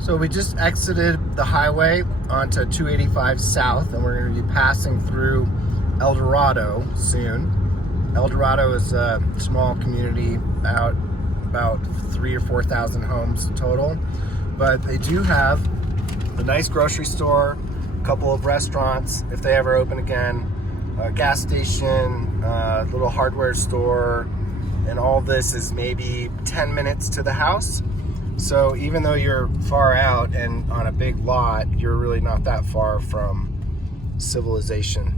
So we just exited the highway onto 285 South, and we're going to be passing through Eldorado soon. Eldorado is a small community out about 3,000 or 4,000 homes total, but they do have a nice grocery store, a couple of restaurants if they ever open again, a gas station, a little hardware store, and all this is maybe 10 minutes to the house. So even though you're far out and on a big lot, you're really not that far from civilization.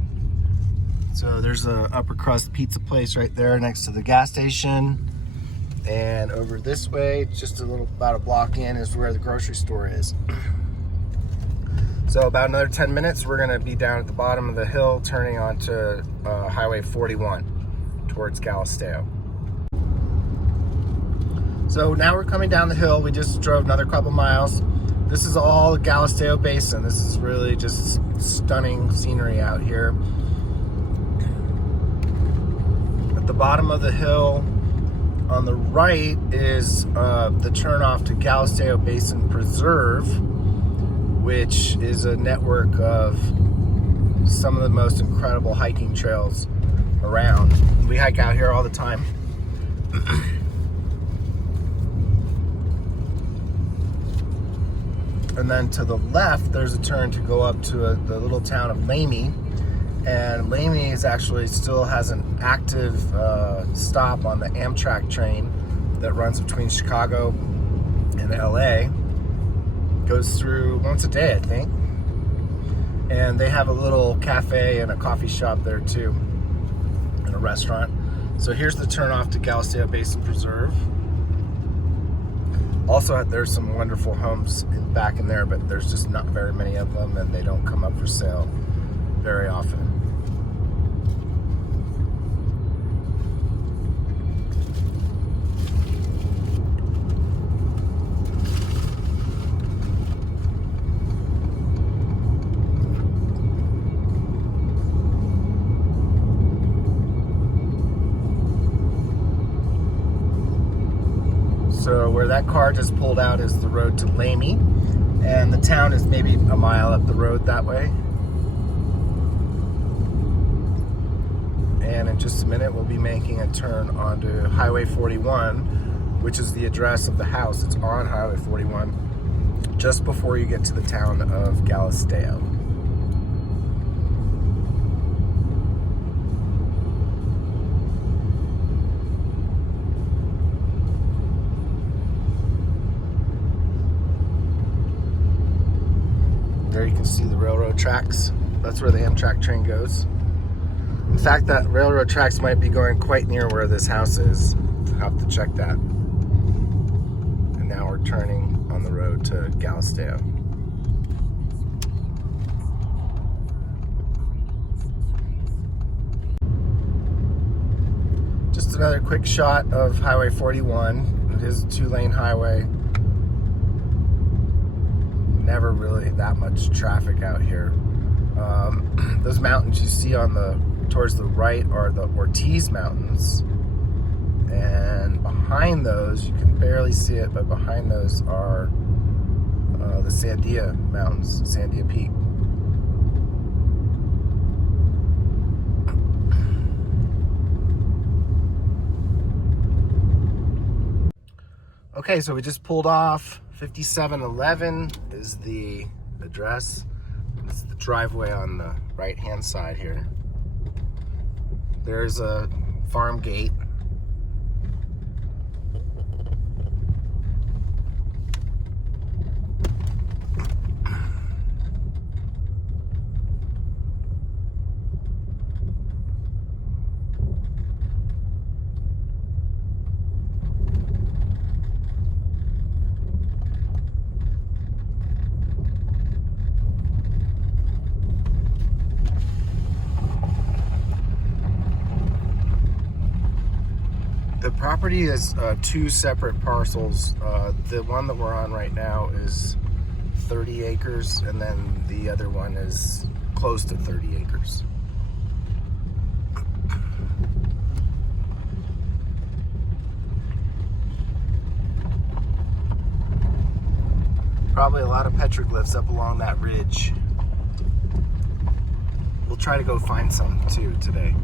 So there's a upper crust pizza place right there next to the gas station. And over this way, just about a block in, is where the grocery store is. So about another 10 minutes, we're gonna be down at the bottom of the hill, turning onto Highway 41 towards Galisteo. So now we're coming down the hill. We just drove another couple miles. This is all the Galisteo Basin. This is really just stunning scenery out here. At the bottom of the hill, on the right, is the turnoff to Galisteo Basin Preserve, which is a network of some of the most incredible hiking trails around. We hike out here all the time. And then to the left, there's a turn to go up to the little town of Lamy. And Lamy still has an active stop on the Amtrak train that runs between Chicago and LA. Goes through once a day, I think. And they have a little cafe and a coffee shop there too, and a restaurant. So here's the turn off to Galisteo Basin Preserve. Also, there's some wonderful homes back in there, but there's just not very many of them, and they don't come up for sale very often. So where that car just pulled out is the road to Lamy, and the town is maybe a mile up the road that way. And in just a minute, we'll be making a turn onto Highway 41, which is the address of the house. It's on Highway 41, just before you get to the town of Galisteo. There you can see the railroad tracks. That's where the Amtrak train goes. In fact, that railroad tracks might be going quite near where this house is. I'll have to check that. And now we're turning on the road to Galisteo. Just another quick shot of Highway 41. It is a 2-lane highway. Never really that much traffic out here. Those mountains you see towards the right are the Ortiz Mountains, and behind those, you can barely see it, but behind those are the Sandia Mountains, Sandia Peak. Okay, so we just pulled off. 5711 is the address. It's the driveway on the right-hand side here. There's a farm gate. The property is 2 separate parcels. The one that we're on right now is 30 acres, and then the other one is close to 30 acres. Probably a lot of petroglyphs up along that ridge. We'll try to go find some too today.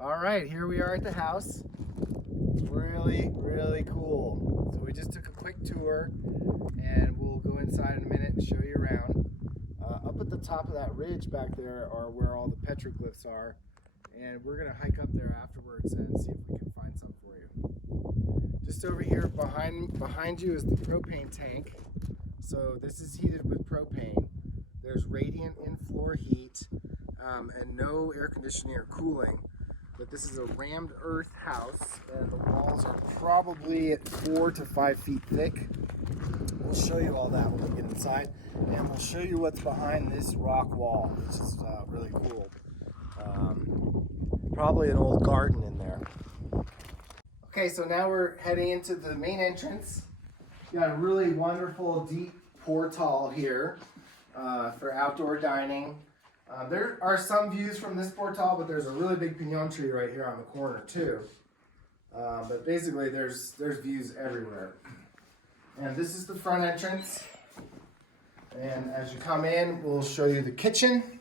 All right, here we are at the house. It's really, really cool. So we just took a quick tour and we'll go inside in a minute and show you around. Up at the top of that ridge back there are where all the petroglyphs are. And we're gonna hike up there afterwards and see if we can find some for you. Just over here behind you is the propane tank. So this is heated with propane. There's radiant in-floor heat and no air conditioning or cooling. But this is a rammed earth house, and the walls are probably 4 to 5 feet thick. We'll show you all that when we get inside, and we'll show you what's behind this rock wall, which is really cool. Probably an old garden in there. Okay, so now we're heading into the main entrance. You got a really wonderful deep portal here for outdoor dining. There are some views from this portal, but there's a really big pinon tree right here on the corner too. But basically there's views everywhere. And this is the front entrance. And as you come in, we'll show you the kitchen.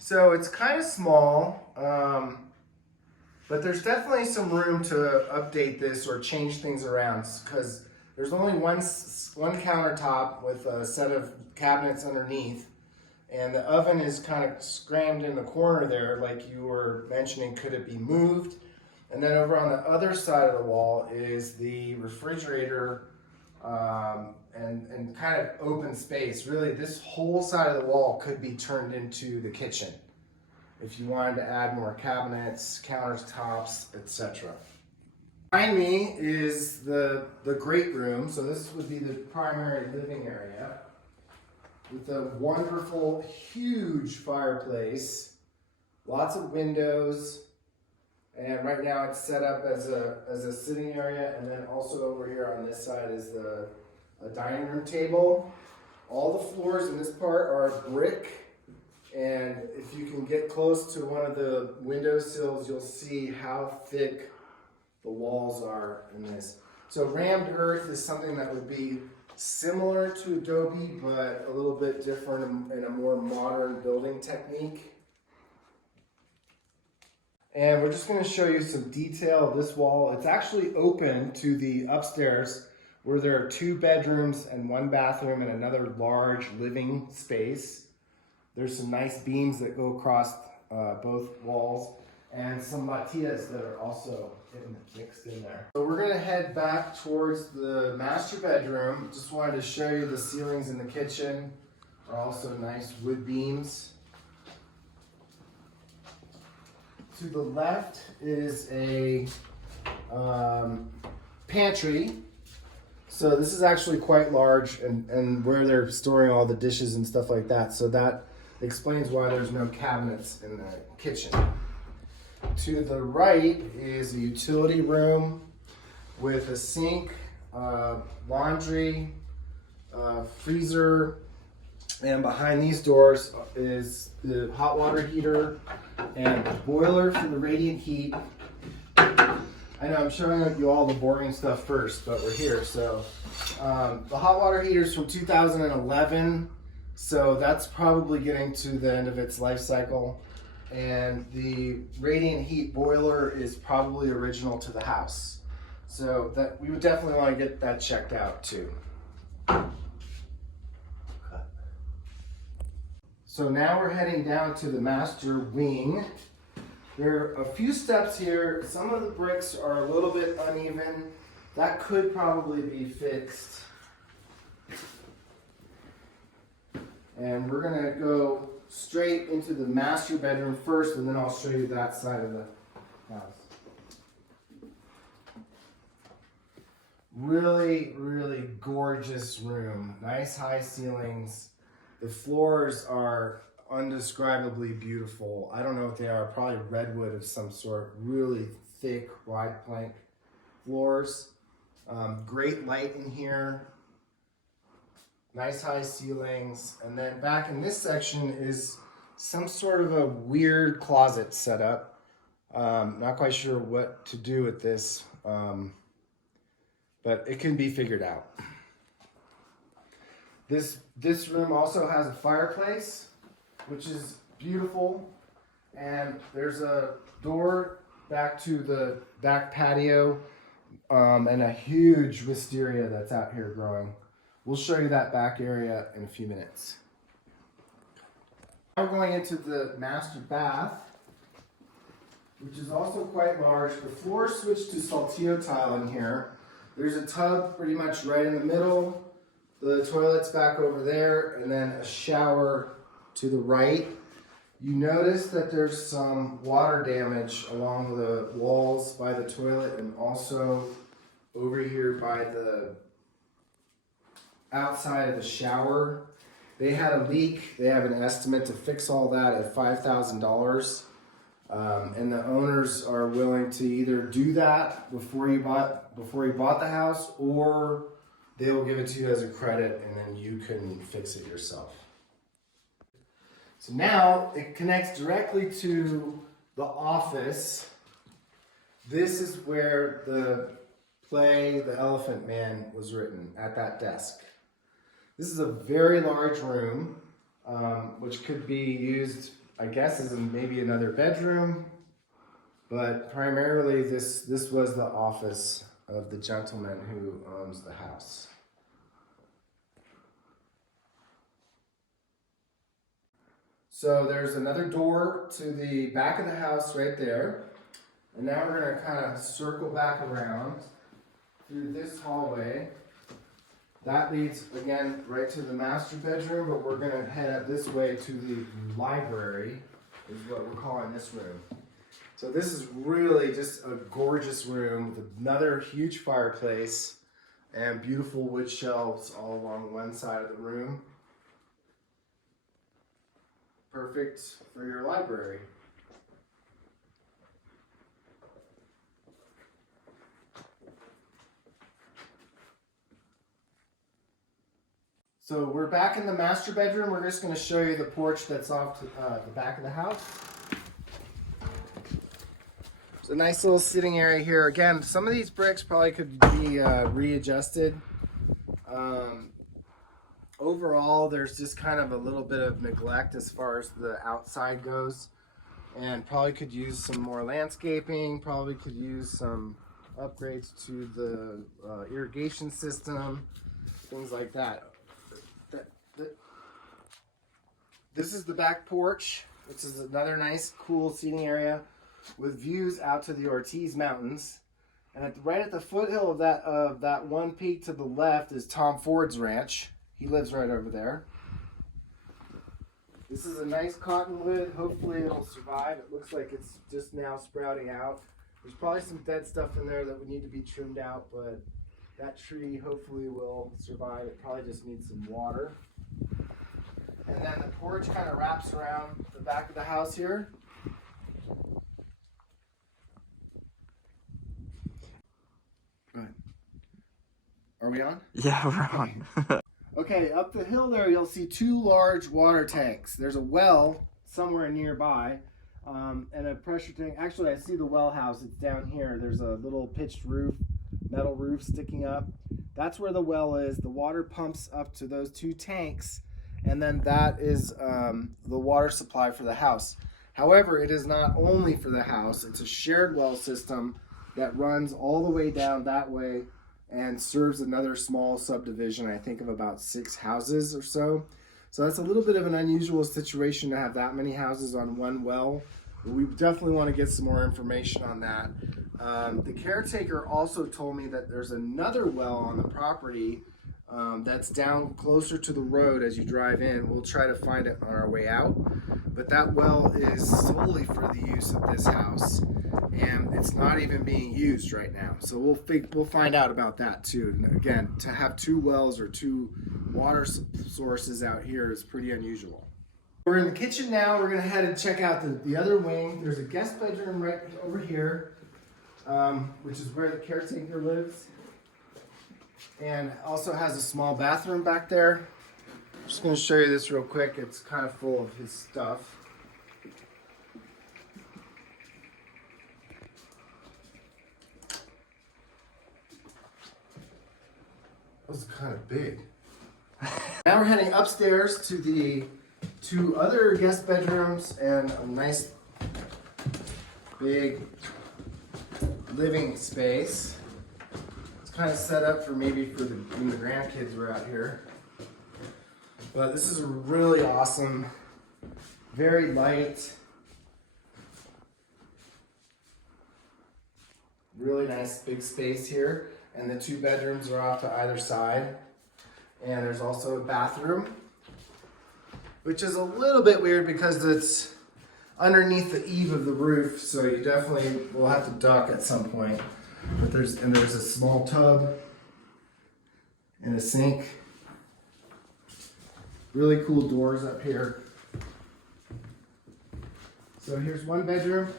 So it's kind of small, but there's definitely some room to update this or change things around, because there's only one countertop with a set of cabinets underneath, and the oven is kind of scrammed in the corner there, like you were mentioning. Could it be moved? And then over on the other side of the wall is the refrigerator and kind of open space. Really, this whole side of the wall could be turned into the kitchen if you wanted to add more cabinets, countertops, etc. Behind me is the great room. So this would be the primary living area with a wonderful, huge fireplace, lots of windows, and right now it's set up as a sitting area, and then also over here on this side is a dining room table. All the floors in this part are brick, and if you can get close to one of the window sills, you'll see how thick the walls are in this. So rammed earth is something that would be similar to adobe, but a little bit different in a more modern building technique. And we're just going to show you some detail of this wall. It's actually open to the upstairs, where there are 2 bedrooms and 1 bathroom and another large living space. There's some nice beams that go across both walls, and some latillas that are also mixed in there. So we're gonna head back towards the master bedroom. Just wanted to show you the ceilings in the kitchen are also nice wood beams. To the left is a pantry. So this is actually quite large, and where they're storing all the dishes and stuff like that. So that explains why there's no cabinets in the kitchen. To the right is a utility room with a sink, laundry, freezer, and behind these doors is the hot water heater and the boiler for the radiant heat. I know I'm showing you all the boring stuff first, but we're here. So the hot water heater is from 2011, so that's probably getting to the end of its life cycle. And the radiant heat boiler is probably original to the house. So that we would definitely want to get that checked out too. So now we're heading down to the master wing. There are a few steps here. Some of the bricks are a little bit uneven. That could probably be fixed. And we're gonna go straight into the master bedroom first, and then I'll show you that side of the house. Really, really gorgeous room. Nice high ceilings. The floors are undescribably beautiful. I don't know what they are, probably redwood of some sort. Really thick, wide plank floors. Great light in here. Nice high ceilings. And then back in this section is some sort of a weird closet setup. Not quite sure what to do with this, but it can be figured out. This room also has a fireplace, which is beautiful. And there's a door back to the back patio, and a huge wisteria that's out here growing. We'll show you that back area in a few minutes. Now we're going into the master bath, which is also quite large. The floor switched to saltillo tile in here. There's a tub pretty much right in the middle. The toilet's back over there, and then a shower to the right. You notice that there's some water damage along the walls by the toilet, and also over here by the outside of the shower. They had a leak. They have an estimate to fix all that at $5,000. And the owners are willing to either do that before you bought the house, or they will give it to you as a credit, and then you can fix it yourself. So now it connects directly to the office. This is where the play The Elephant Man was written, at that desk. This is a very large room, which could be used, I guess, as maybe another bedroom, but primarily this was the office of the gentleman who owns the house. So there's another door to the back of the house right there. And now we're going to kind of circle back around through this hallway. That leads, again, right to the master bedroom, but we're going to head up this way to the library, is what we're calling this room. So this is really just a gorgeous room with another huge fireplace and beautiful wood shelves all along one side of the room. Perfect for your library. So we're back in the master bedroom. We're just going to show you the porch that's off to the back of the house. It's a nice little sitting area here. Again, some of these bricks probably could be readjusted. Overall, there's just kind of a little bit of neglect as far as the outside goes, and probably could use some more landscaping, probably could use some upgrades to the irrigation system, things like that. This is the back porch. This is another nice, cool seating area with views out to the Ortiz Mountains. And right at the foothill of that one peak to the left is Tom Ford's ranch. He lives right over there. This is a nice cottonwood. Hopefully it'll survive. It looks like it's just now sprouting out. There's probably some dead stuff in there that would need to be trimmed out, but that tree hopefully will survive. It probably just needs some water. And then the porch kind of wraps around the back of the house here. Go ahead. Are we on? Yeah, we're on. Okay, up the hill there, you'll see two large water tanks. There's a well somewhere nearby, and a pressure tank. Actually, I see the well house. It's down here. There's a little pitched roof, metal roof sticking up. That's where the well is. The water pumps up to those two tanks, and then that is the water supply for the house. However, it is not only for the house. It's a shared well system that runs all the way down that way and serves another small subdivision, I think of about 6 houses or so. So that's a little bit of an unusual situation to have that many houses on one well. But we definitely want to get some more information on that. The caretaker also told me that there's another well on the property that's down closer to the road as you drive in. We'll try to find it on our way out. But that well is solely for the use of this house, and it's not even being used right now. So we'll find out about that too. And again, to have two wells or two water sources out here is pretty unusual. We're in the kitchen now. We're gonna head and check out the other wing. There's a guest bedroom right over here, which is where the caretaker lives. And also has a small bathroom back there. I'm just gonna show you this real quick. It's kind of full of his stuff. That was kind of big. Now we're heading upstairs to the two other guest bedrooms and a nice big living space. It's kind of set up for maybe for when the grandkids were out here. But this is a really awesome, very light, really nice big space here. And the two bedrooms are off to either side. And there's also a bathroom, which is a little bit weird because it's underneath the eave of the roof, so you definitely will have to duck at some point. But there's a small tub and a sink. Really cool doors up here. So here's one bedroom.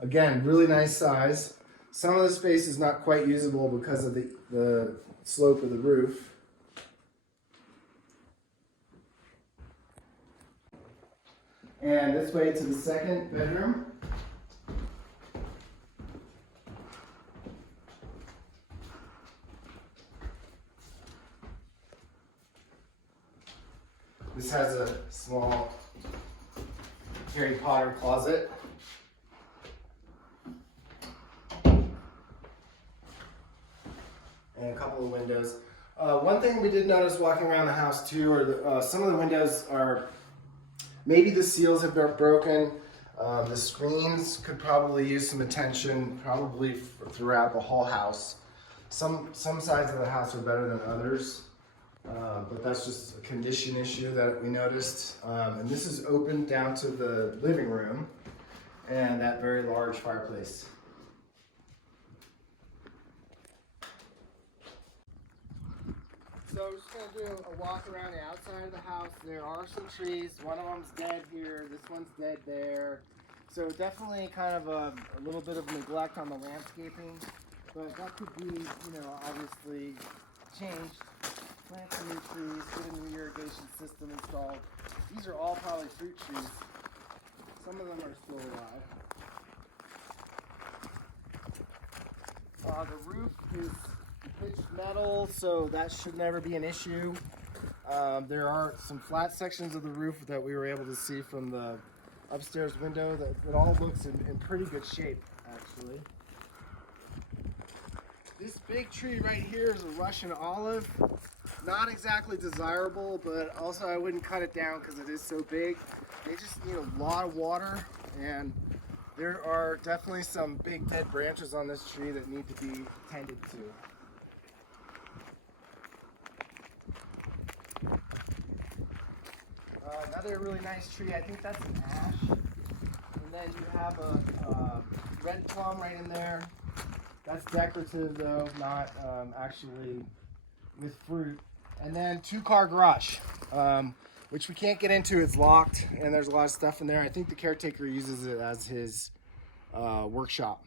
Again, really nice size. Some of the space is not quite usable because of the slope of the roof. And this way to the second bedroom. This has a small Harry Potter closet. And a couple of windows. One thing we did notice walking around the house too, are some of the windows are, maybe the seals have been broken. The screens could probably use some attention, probably throughout the whole house. Some sides of the house are better than others, but that's just a condition issue that we noticed. And this is open down to the living room and that very large fireplace. So we're just going to do a walk around the outside of the house. There are some trees. One of them's dead here. This one's dead there. So definitely kind of a little bit of neglect on the landscaping. But that could be, obviously changed. Plant some new trees, get a new irrigation system installed. These are all probably fruit trees. Some of them are still alive. The roof is pitched metal, so that should never be an issue. There are some flat sections of the roof that we were able to see from the upstairs window that it all looks in pretty good shape, actually. This big tree right here is a Russian olive. Not exactly desirable, but also I wouldn't cut it down because it is so big. They just need a lot of water, and there are definitely some big dead branches on this tree that need to be tended to. Another really nice tree, I think that's an ash. And then you have a red plum right in there. That's decorative though, not actually with fruit. And then two-car garage, which we can't get into. It's locked and there's a lot of stuff in there. I think the caretaker uses it as his workshop.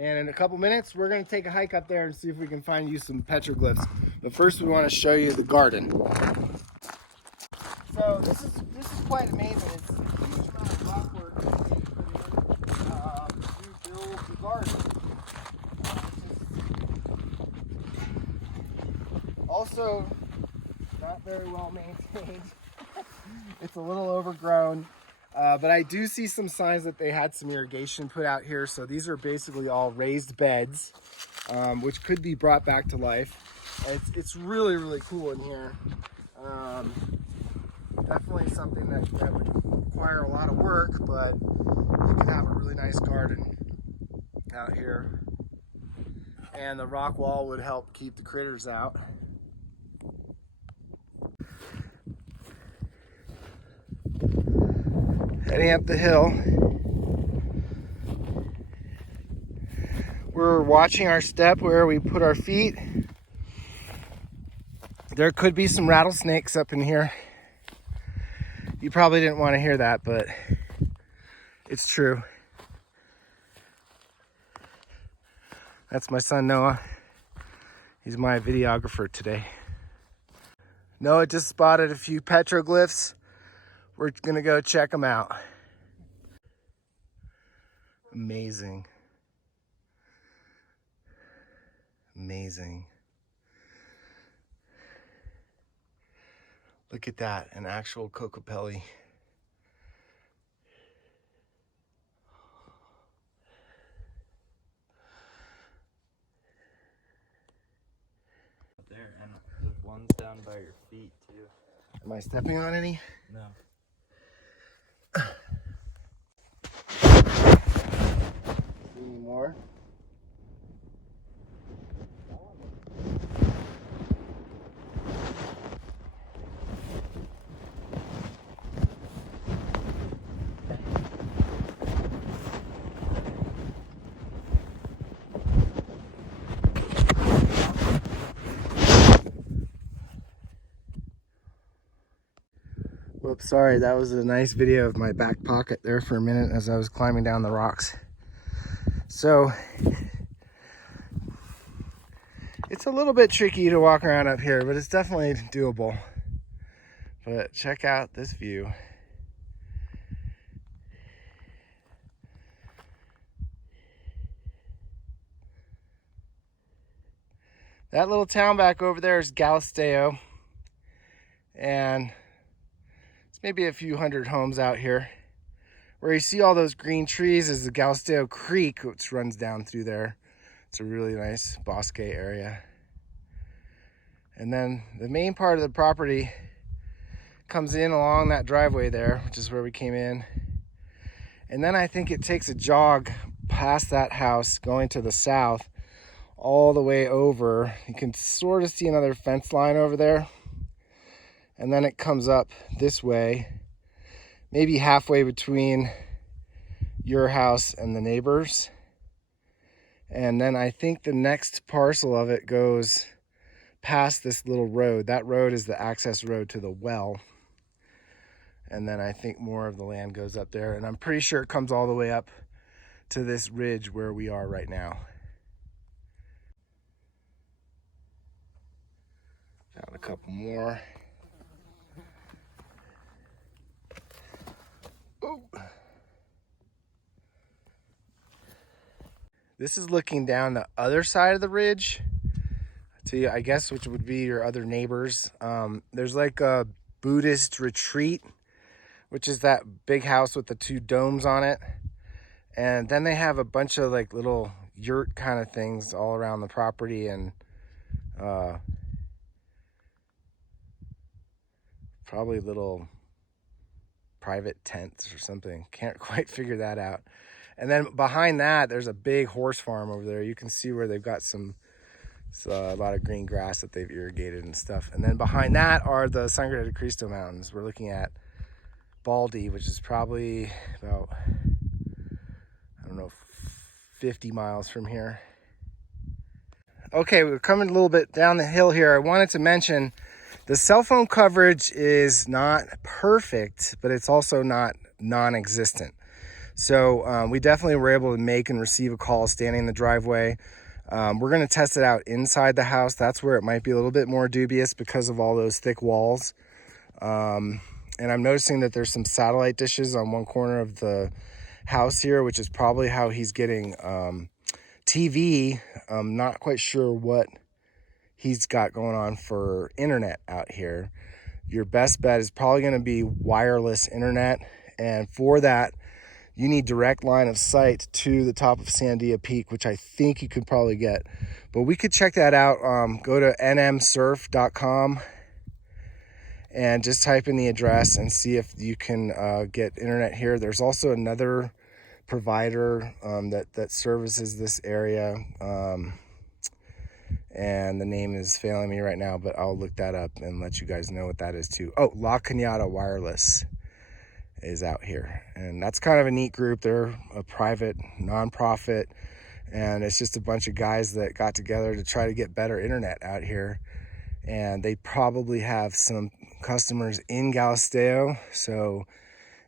And in a couple minutes, we're going to take a hike up there and see if we can find you some petroglyphs. But first, we want to show you the garden. So this is quite amazing. It's a huge amount of rock work to build the garden. Also, not very well maintained. It's a little overgrown. But I do see some signs that they had some irrigation put out here. So these are basically all raised beds, which could be brought back to life. It's really, really cool in here. Definitely something that would require a lot of work, but you can have a really nice garden out here. And the rock wall would help keep the critters out. Heading up the hill. We're watching our step where we put our feet. There could be some rattlesnakes up in here. You probably didn't want to hear that, but it's true. That's my son Noah. He's my videographer today. Noah just spotted a few petroglyphs. We're gonna go check them out. Amazing. Amazing. Look at that, an actual cocopelli. There, and the ones down by your feet too. Am I stepping on any? No. Any more? Whoops, sorry, that was a nice video of my back pocket there for a minute as I was climbing down the rocks. So, it's a little bit tricky to walk around up here, but it's definitely doable. But check out this view. That little town back over there is Galisteo, and it's maybe a few hundred homes out here. Where you see all those green trees is the Galisteo Creek, which runs down through there. It's a really nice bosque area. And then the main part of the property comes in along that driveway there, which is where we came in. And then I think it takes a jog past that house going to the south all the way over. You can sort of see another fence line over there. And then it comes up this way, maybe halfway between your house and the neighbors. And then I think the next parcel of it goes past this little road. That road is the access road to the well. And then I think more of the land goes up there. And I'm pretty sure it comes all the way up to this ridge where we are right now. Found a couple more. Oh. This is looking down the other side of the ridge to, I guess, which would be your other neighbors. There's like a Buddhist retreat, which is that big house with the two domes on it. And then they have a bunch of like little yurt kind of things all around the property, and probably little private tents or something. Can't quite figure that out. And then behind that, there's a big horse farm over there. You can see where they've got a lot of green grass that they've irrigated and stuff. And then behind that are the Sangre de Cristo Mountains. We're looking at Baldy, which is probably about, I don't know, 50 miles from here. Okay, we're coming a little bit down the hill here. I wanted to mention the cell phone coverage is not perfect, but it's also not non-existent. So we definitely were able to make and receive a call standing in the driveway. We're going to test it out inside the house. That's where it might be a little bit more dubious because of all those thick walls. And I'm noticing that there's some satellite dishes on one corner of the house here, which is probably how he's getting TV. I'm not quite sure what he's got going on for internet out here. Your best bet is probably going to be wireless internet. And for that, you need direct line of sight to the top of Sandia Peak, which I think you could probably get. But we could check that out. Go to nmsurf.com and just type in the address and see if you can get internet here. There's also another provider that services this area. And the name is failing me right now, but I'll look that up and let you guys know what that is too. Oh, La Cañada Wireless is out here, and that's kind of a neat group. They're a private nonprofit, and it's just a bunch of guys that got together to try to get better internet out here. And they probably have some customers in Galisteo, so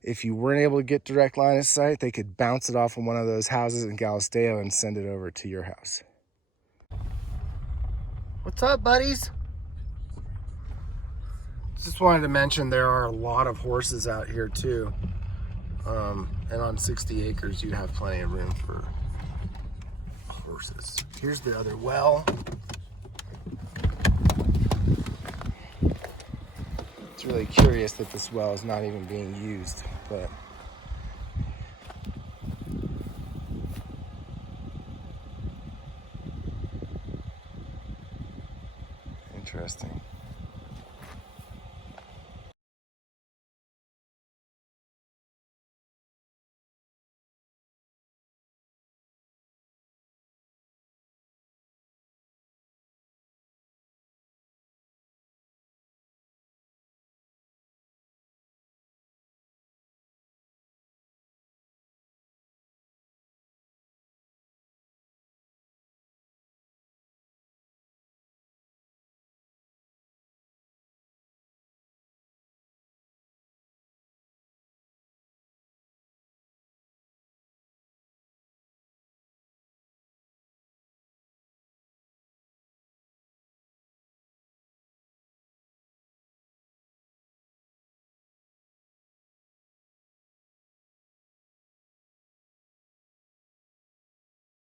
if you weren't able to get direct line of sight, they could bounce it off of one of those houses in Galisteo and send it over to your house. What's up, buddies? Just wanted to mention there are a lot of horses out here too. And on 60 acres, you'd have plenty of room for horses. Here's the other well. It's really curious that this well is not even being used, but interesting.